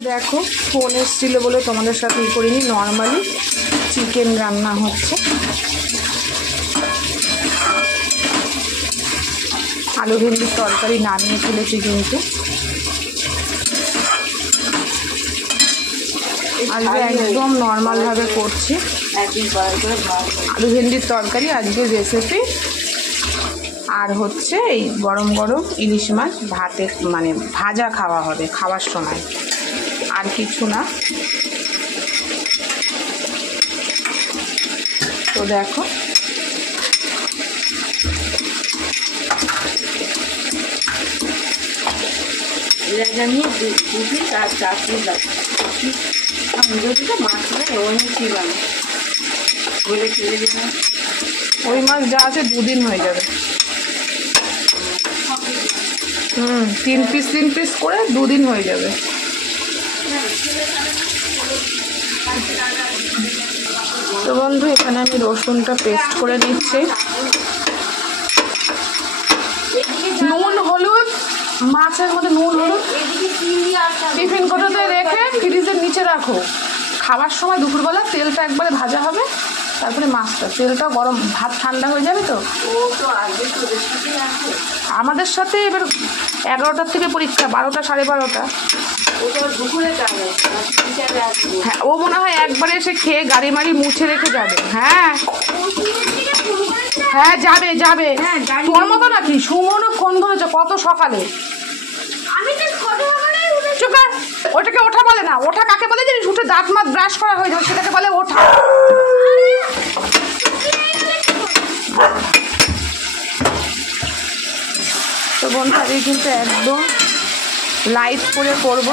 দেখো ফোন এসেছিল বলে তোমাদের সাথে করিনি, নর্মালি চিকেন রান্না হচ্ছে। আলু ভেন্ডির তরকারি নামিয়ে ফেলেছি, কিন্তু আজকে একদম নর্মালভাবে করছি। আলু ভেন্ডির তরকারি আজকে রেসিপি, আর হচ্ছে এই গরম গরম ইলিশ মাছ ভাতে মানে ভাজা খাওয়া হবে খাওয়ার সময়, আর কিছু না। তো দেখো ওই মাছ যা আছে 2 দিন হয়ে যাবে। 3 পিস করে 2 দিন হয়ে যাবে। তো বন্ধু, এখানে আমি রসুনটা পেস্ট করে নিচ্ছি। নুন হলুদ, মাছের মধ্যে নুন হলুদ টিফিন কোটোতে রেখে ফ্রিজের নিচে রাখো। খাবার সময় দুপুরবেলা তেলটা একবারে ভাজা হবে, তারপরে মাছটা, তেলটা গরম, ভাত ঠান্ডা হয়ে যাবে। তো আমাদের সাথে এবার 11টার থেকে পরীক্ষা, 12টা 12:30। হ্যাঁ, ও মনে হয় একবারে এসে খেয়ে গাড়ি মাড়ি মুছে রেখে যাবে। হ্যাঁ হ্যাঁ, যাবে যাবে। তোর মতো নাকি সুমনও ফোন করেছে কত সকালে। ওটাকে ওঠা বলে না। ওঠা কাকে বলে জানিস? উঠে দাঁত মাত ব্রাশ করা হয়ে যাবে, সেটাকে বলে ওঠা। তো বোনটা আমি কিন্তু একদম লাইট করে করবো।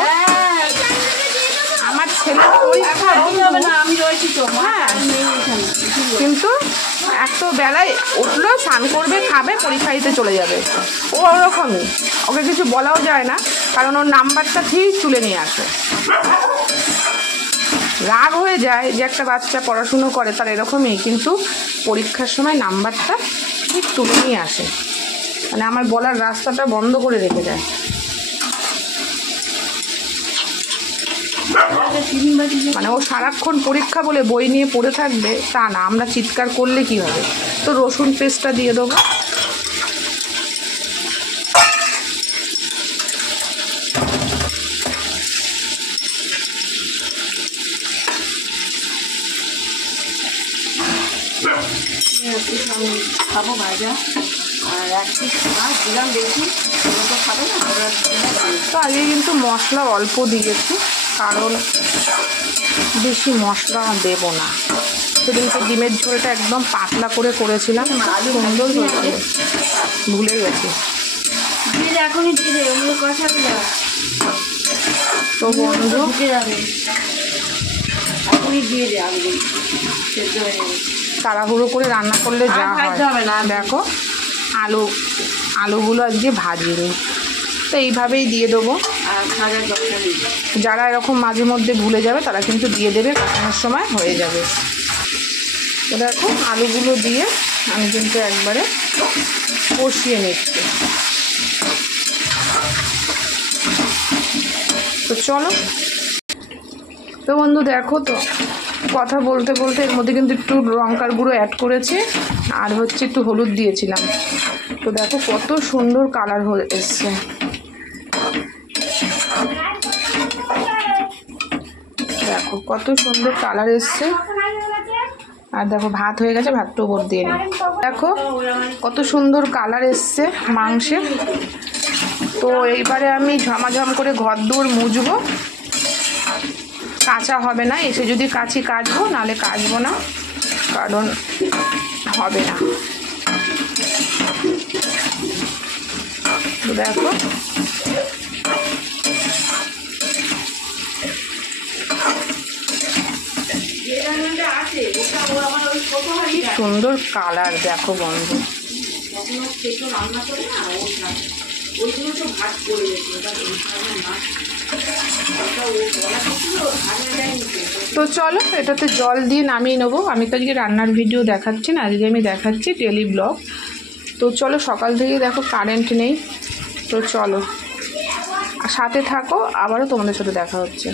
আমার ছেলের পরীক্ষা, আমি রয়েছি তো। হ্যাঁ, কিন্তু এত বেলায় উঠলো, স্নান করবে, খাবে, পরীক্ষা দিতে চলে যাবে। ও ওরকমই, ওকে কিছু বলাও যায় না, কারণ ওর নাম্বারটা ঠিক তুলে নিয়ে আসে। রাগ হয়ে যায় যে একটা বাচ্চা পড়াশুনো করে, তার এরকমই, কিন্তু পরীক্ষার সময় নাম্বারটা ঠিক তুলে নিয়ে আসে। মানে আমার বলার রাস্তাটা বন্ধ করে রেখে যায়। মানে ও সারাক্ষণ পরীক্ষা বলে বই নিয়ে পড়ে থাকবে তা না, আমরা চিৎকার করলে কি হবে। তো রসুন পেস্টটা দিয়ে দেবো। খাবো ভাজা, আর এক পিস মাছ দিলাম বেশি, তো খাবে না। তো আগে কিন্তু মশলা অল্প দিয়েছি, কারণ বেশি মশলা দেব না। সেদিনকে ডিমের ঝোলটা একদম পাতলা করে করেছিলাম, সুন্দর হয়েছে। ভুলে গেছি। এখনই দিয়ে দেবে, ওগুলো কষাবে না। তো বন্ধু, এখনই দিয়ে দে, আলু সেদ্ধ হয়ে যাবে। তাড়াহুড়ো করে রান্না করলে যা হয়। দেখো আলুগুলো আজকে ভাজিনি, তো এইভাবেই দিয়ে দেবো। যারা এরকম মাঝে মধ্যে ভুলে যাবে তারা কিন্তু দিয়ে দেবে, কখনোর সময় হয়ে যাবে। তো দেখো আলুগুলো দিয়ে আমি কিন্তু একবারে কষিয়ে নিচ্ছি। তো চলো। তো বন্ধু দেখো, তো কথা বলতে বলতে এর মধ্যে কিন্তু একটু লঙ্কার গুঁড়ো অ্যাড করেছি, আর হচ্ছে একটু হলুদ দিয়েছিলাম। তো দেখো কত সুন্দর কালার হয়ে এসছে। দেখো কত সুন্দর কালার এসছে। আর দেখো ভাত হয়ে গেছে, ভাতটা উপর দিয়ে নিই। দেখো কত সুন্দর কালার এসছে মাংসে। তো এইবারে আমি ঝমাঝম করে ঘর দৌড় মুছবো। কাঁচা হবে না, এসে যদি কাচি কাচবো, নাহলে কাচবো না, কারণ হবে না। দেখো কি সুন্দর কালার, দেখো বন্ধু। তো চলো এটাতে জল দিয়ে নামিয়ে নেবো। আমি তো আজকে রান্নার ভিডিও দেখাচ্ছি না, আজকে আমি দেখাচ্ছি ডেলি ব্লগ। তো চলো, সকাল থেকে দেখো কারেন্ট নেই। তো চলো সাথে থাকো, আবারও তোমাদের সাথে দেখা হচ্ছে।